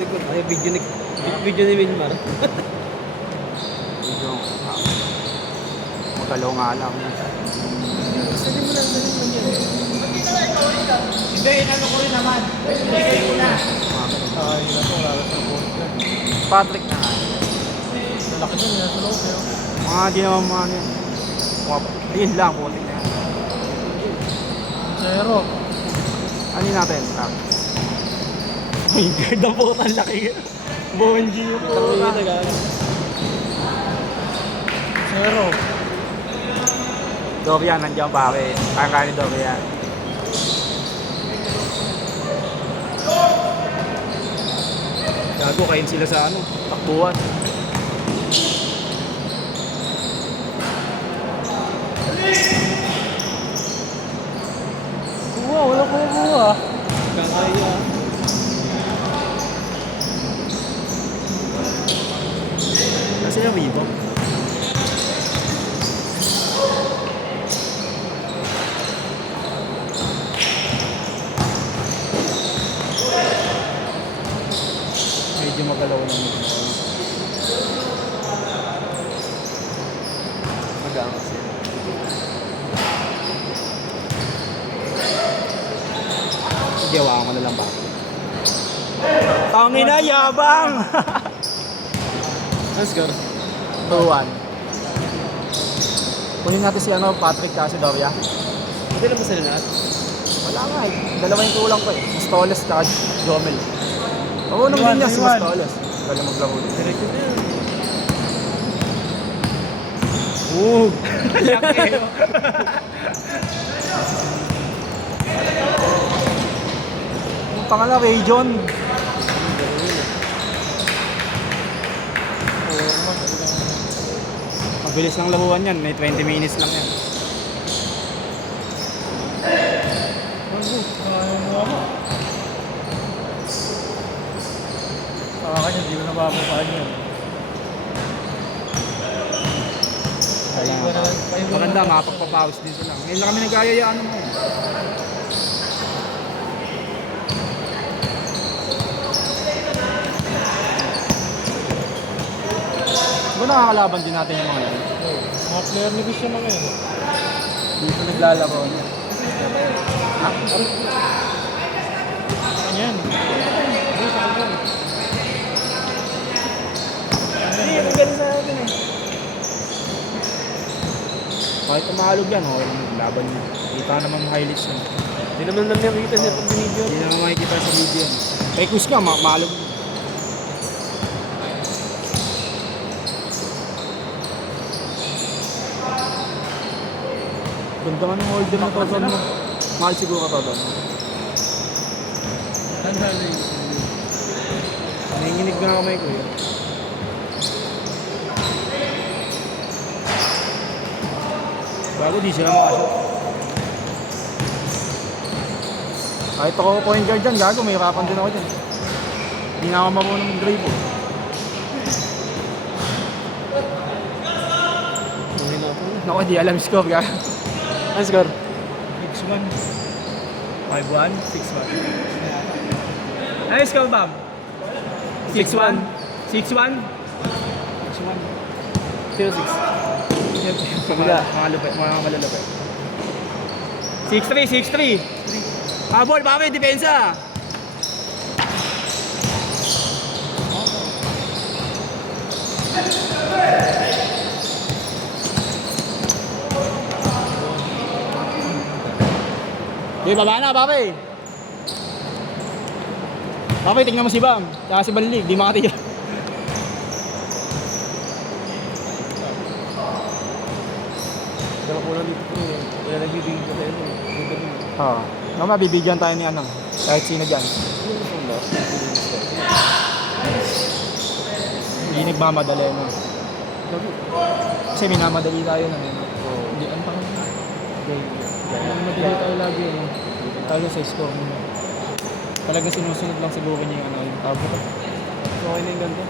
Ay, video ni Wilmar. Medyo magalaw nga lang. Sabi mo lang yan. Hindi, inano ko rin naman. Ibigay ko na. Ay, nato, wala na sa phone. Patrick na nga. Malaki dyan, nasa loob. Mga di naman mga ano yun. Ayun lang, putik na yan. Zero. Ano yun natin? Ay, guard ang puta, ang laki. Bonji yung puta. Zero. Dorian, nandiyan pa rin. Kaka ni Dorian. Gago, kain sila sa ano. Takbuhan. Buwa, wala ko yung buwa. Kakaya. Nasa yung Vivo? Medyo magalaw na medyo. Magaan kasi. Gawa ko na lang ba? Tangina, yabang! Let's go. 2-1. Kunin natin si ano, Patrick kasi Doria. Hindi naman sila lahat. Wala nga eh. Dalawa yung kulang ko eh. Stoles at Jomel. Oo, nung din niya si Stoles. Galing maglaro din. Diretso na yan. Oo! Laki! Yung pangalawa, Ray John. Mabilis lang laruan yan. May 20 minutes lang yan. Sa akin, hindi ko nabababaan yan. Maganda, mapagpapawas din sila. Ngayon lang kami nag-ayayaan mo. Diba nakakalaban din natin yung mga yan? Mga player ni Bishop naman yun. Dito naglalaro niya. Ha? Ganyan. Hindi, ang galing sa akin eh. Kahit tumahalog yan, laban niya. Kita naman yung highlights yun. Hindi naman lang nakita siya pag video. Hindi naman makikita sa video yan. Kay Kus nga, mahalog. Ganda nga ng order na Todon mo. Mahal siguro Todon. Nanginginig na ako may kuya. Bago di sila makashoot. Kahit ako point guard dyan, gago, may hirapan din ako dyan. Hindi na ako marunong mag-dribble. Naku, di alam yung score, gago. Ang score? 6-1. 5-1? 6-1. Ano score, Bam? 6-1. 6-1? 6-1. 0-6. Mga lupit, mga malalupit. 6-3, 6-3. Habol, baka may depensa. Okay, baba na, Pape. Pape, tingnan mo si Bam. Tsaka si Balik, di makatira. Dala ko lang dito. Kaya nagbibigay ko sa'yo. Oo. No, mabibigyan tayo ni ano, kahit sino dyan. Hindi nagmamadali, no? Kasi minamadali tayo na, no? Hindi, ano pa kami? Minamadali tayo lagi, no? Tayo sa score mo. Talaga sinusunod lang siguro niya yung ano, yung tabo ko. Okay na yung ganito.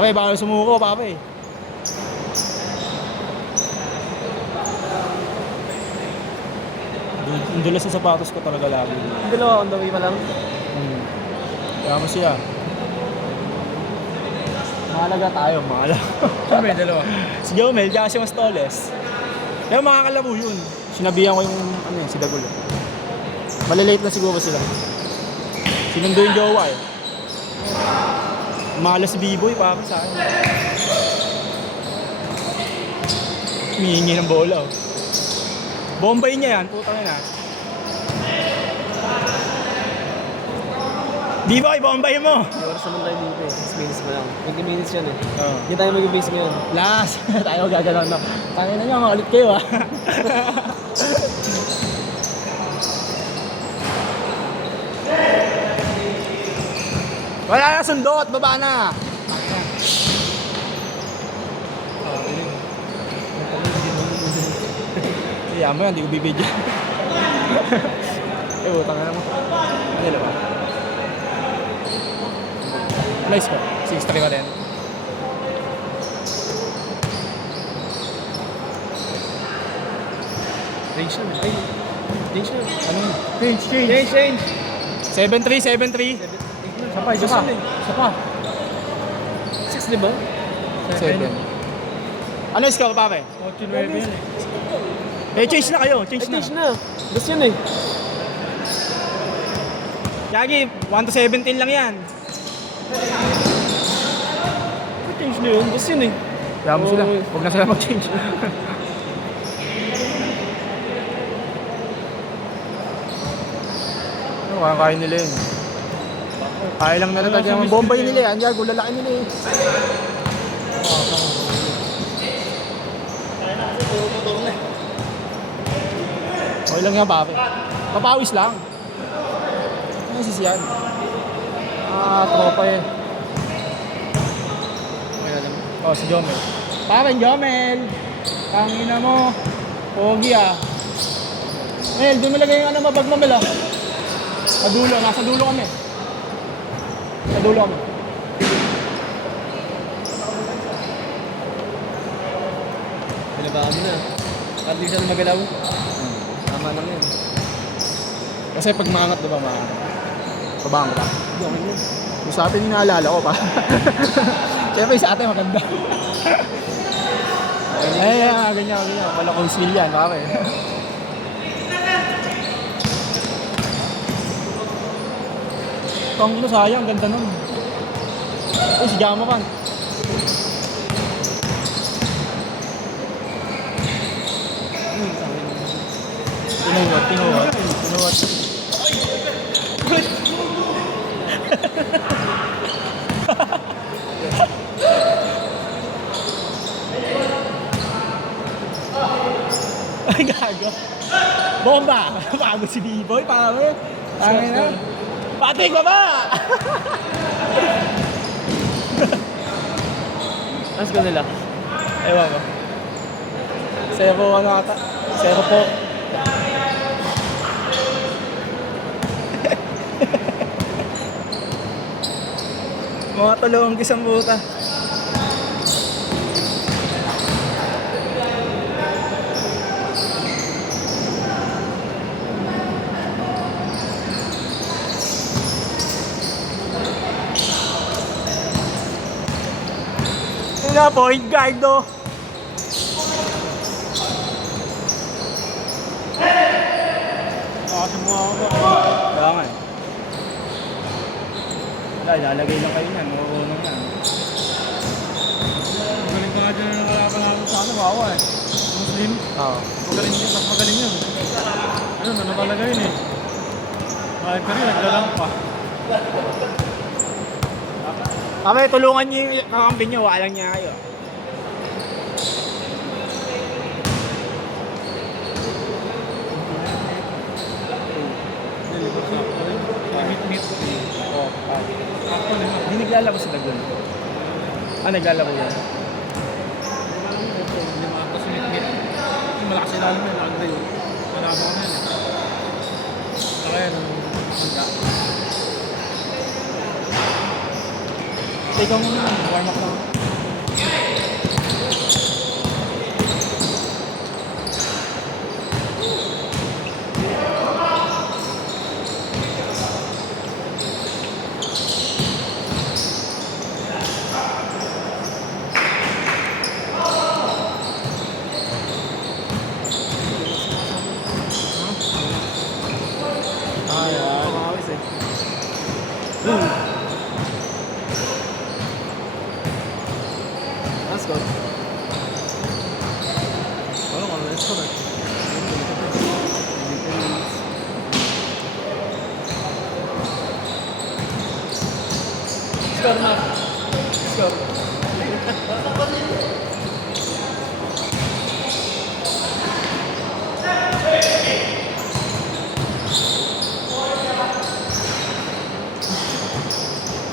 Pape, baka sumuko, pape. Ang dulas sa sapatos ko talaga lagi. Yung dalawa, on the way pa lang. Kaya mo siya. Mahalaga tayo, mahalaga. Ano may dalawa? Si Jomel, kaya si Mastoles. Kaya mga kalabo yun. Sinabihan ko yung, ano yun, si Dagul. Malilate na siguro sila. Sinundo yung jowa eh. Malas si B-boy para sa akin. Humihingi ng bola oh. Bombay niya yan, putang ina. B-boy, bombay mo! May oras naman tayo dito eh. 6 minutes pa lang. 20 minutes yan eh. Oh. Hindi tayo mag-base ngayon. Last! Tayo gagalaw na. Tangin na nyo, makulit kayo ah. Wala na sundot, baba na! Kaya mo yan, di ko bibidyo. Utang na mo. Ano yun ba? Nice ko. 6-3 pa rin. Range na. Ay, range na. Ano yun? Change! 7-3. Isa pa, isa pa. Isa pa. 6, di ba? 7. Ano yung score, pare? 8-9 yan eh. Eh, change na kayo. Change na. Range na. Gusto yun eh. Yagi, 1-17 lang yan. Range na yun. Gusto yun eh. Kaya mo sila. Huwag na sila mag-change. Kaya nila yun. Kaya lang natatag yung bombay nila yan. Yago, lalaki nila eh. Okay lang yan, pape. Papawis lang. Ano sisiyan? Tropa eh. Okay na lang. Oh, si Jomel. Pare, Jomel! Tangina mo. Pogi ah. Mel, doon mo lagay yung ano, mabag mo, Mel ah. Sa dulo, nasa dulo kami. Sa dulo kami. Pinabahan mo na. At least na magalaw. Tama lang yun. Kasi pag maangat, diba maangat? Pabang ka. Hindi, okay yun. Yung sa atin yung naalala ko pa. Siyempre sa atin maganda. Ay, ganyan. Wala kong skill yan, pare. Tangino, sayang, ganda nun. Ay, si Jama kan. Tinuwat. Ay, gago. Bomba! Bago si B-boy, pare. Tangin na. Patrick, baba! Ang score nila? Ewan ko. 0 ano ata? 0 po. Mga talong gisang buta. Nga point guard do. Nakasumuha ako. Kaya nga. Wala, ilalagay lang kayo niyan. Marunong yan. Magaling ka nga dyan na nakalaban namin sa ano, bawa eh. Muslim. Oo. Magaling yun, mas magaling yun. Ano, nanapalaga yun eh. Kahit ka rin, naglalang pa. Kami, tulungan niyo yung kakampi niyo. Walang niya kayo. Nilibot sa ako rin. Meet. Oo. Ako rin. Hindi naglalaro sa Dagol. Naglalaro yan. Lima ako sa meet. Yung malakas ilalim yun, nakagda yun. Malabo ko na yun eh. Saka yan, ang mangga. Ikaw muna, warm up lang. Let's go. Ano ka, let's go. Score na. Score.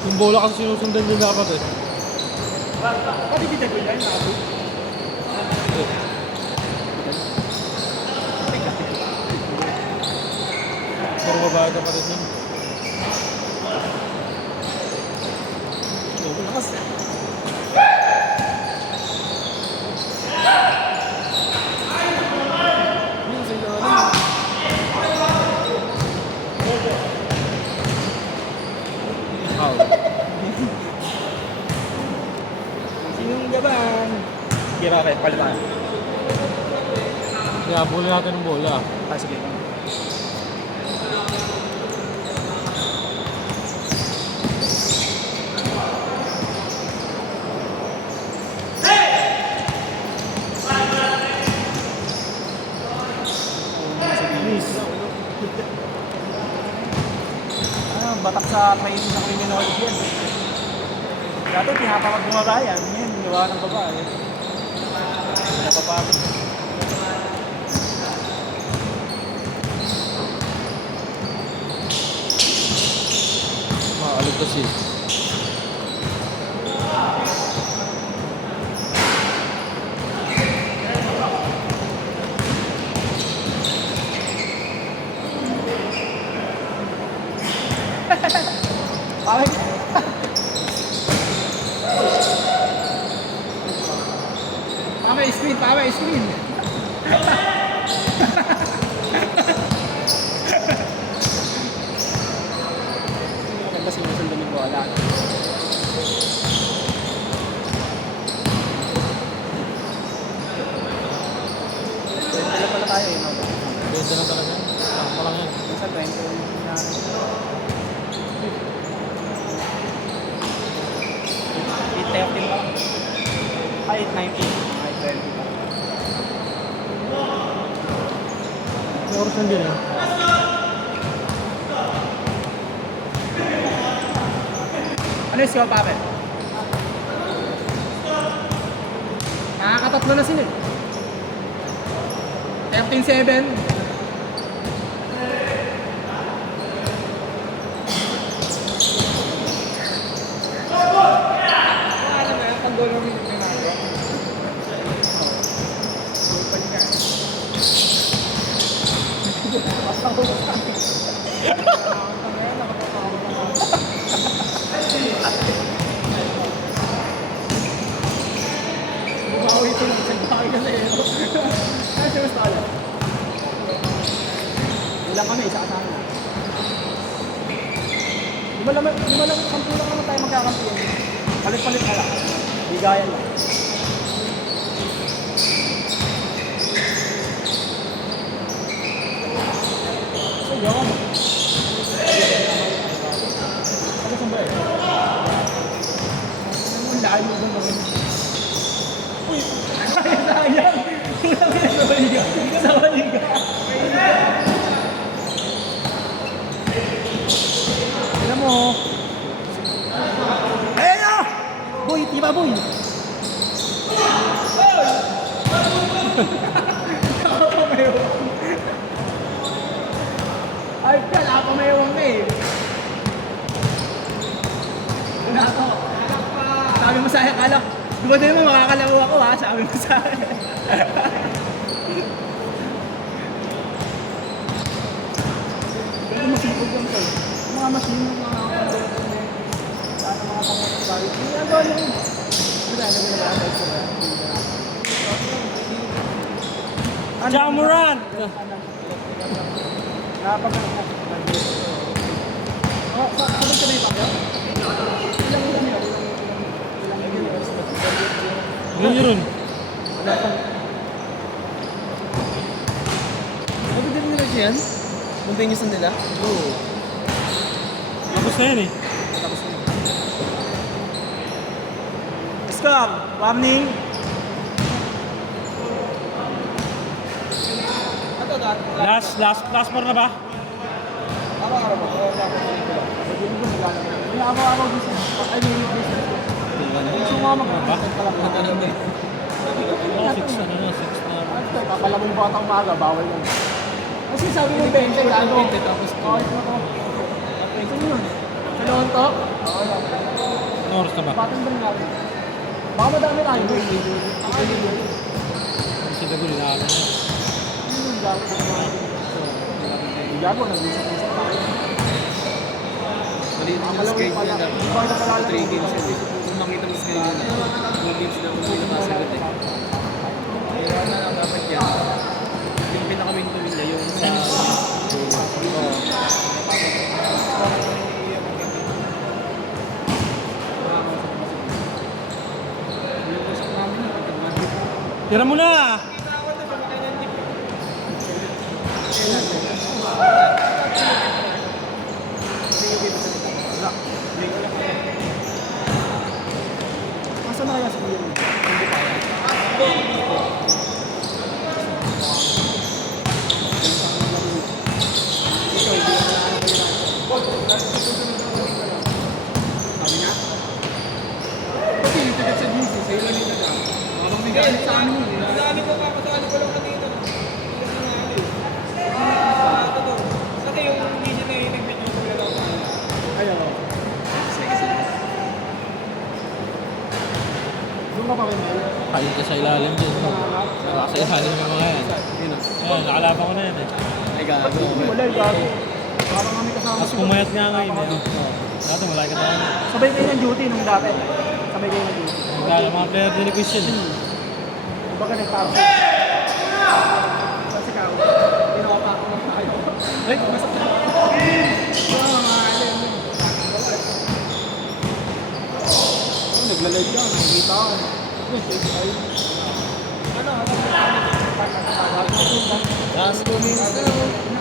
Yung bola kasi sinusundan din dapat eh. Pati kita ko yan, nakapit. Puro babae ka pa rin yun. Lakas. Sinong gaban? Kira kayo, palitan. Kaya bola natin ng bola. Ah, sige. Batak sa training sa criminology yan. Dati pinapakag bumaba yan. Ngayon, gawa ng babae. Napapagod. Maalag kasi. Ay! Tama yung screen! Maganda sinusundan yung bola. Pwede pala tayo eh. Pwede na talaga. Tama lang yan. Minsan 20 na... 8:30 lang. Ay, 8:19. Ay, 20 lang. Oras lang din eh. Ano yung score, Pape? Nakakatatlo na sila eh. 13-7. Bumawi ito lang. Sagpaki ka sa iyo. Ano siya mas tala? Ilang kami, isa kasama na. Lima lang, 10 lang naman tayo magkakampiyan. Palit-palit na lang. Bigayan lang. So, yun. Ano saan ba eh? Ang layo doon ba? Uy! Sayang! Kulang yan sa baliga. Sa baliga. Tignan mo. Ayan na! Boy, tiba boy! Nakapamayawang. Ay, nakapamayawang na eh. Wala ko. Sabi mo sa akin, alak. Di ba din mo makakalaro ako ha? Sabi mo sa akin. Pero masipag lang tayo. Mga masino, mga kapatid. Sana mga pangkakabalik. Hindi nga gawin lang. Wala na nag-aadal ko ba? Jamuran! Nakapagano ko. Oh, sabay ka na yung pakyo? Ilang yun? Ilan yun ron? Wala pang... Ano din nila dyan? Munting isan nila? Oo. Tapos na yan eh. Score. Warning. Last four na ba? Araw-araw ba? May araw-araw gusto. Ay, may business. Sumama ka ba? Oh, 6 na na, 6 na. Kapalamong batang maga, bawal lang. Kasi sabi mo 20, ano? tapos Okay, ito na. Saan yun? Sa Lonto? Oo, lang. Anong oras na ba? Batang ba natin? Baka madami tayo. Kasi dagul na ako na. Gago, nag-usap-usap tayo. Maliit yung schedule niya dapat. 3 games yun eh. Kung makita mo sa schedule na, 2 games daw kung pinakasagot eh. Kaya na lang dapat yan. Yung pinaka-main to nila yung sa... Tira mo na! Masa na kaya sa kuya mo? Hindi pa yan. Sabi niya? Pati yung ticket sa GC, sa ilan nila na. Habang may galit sa amin yun. Sali ko kakasali ko lang kanina. Sa yung hindi na yung nag-video ko lang ako. Ayaw. Doon ka pa rin Mel? Kayo ka sa ilalim dyan. Sa ilalim yung mga yan. Yun o. Ayan, nakalaban ko na yan eh. Ay gago. Wala, gago. Parang kami kasama Tapos pumayat nga ngayon eh. Dati wala ka tayo na. Sabay kayo ng duty nung dati. Sabay kayo ng duty. Nagkala mga player din ni question eh. Baga nagtawag. Kasi ka, ginawa pa ako ng tayo. Ay, masakit. Nagla-live ka, nakikita ko. Ano? Last 2 minutes na.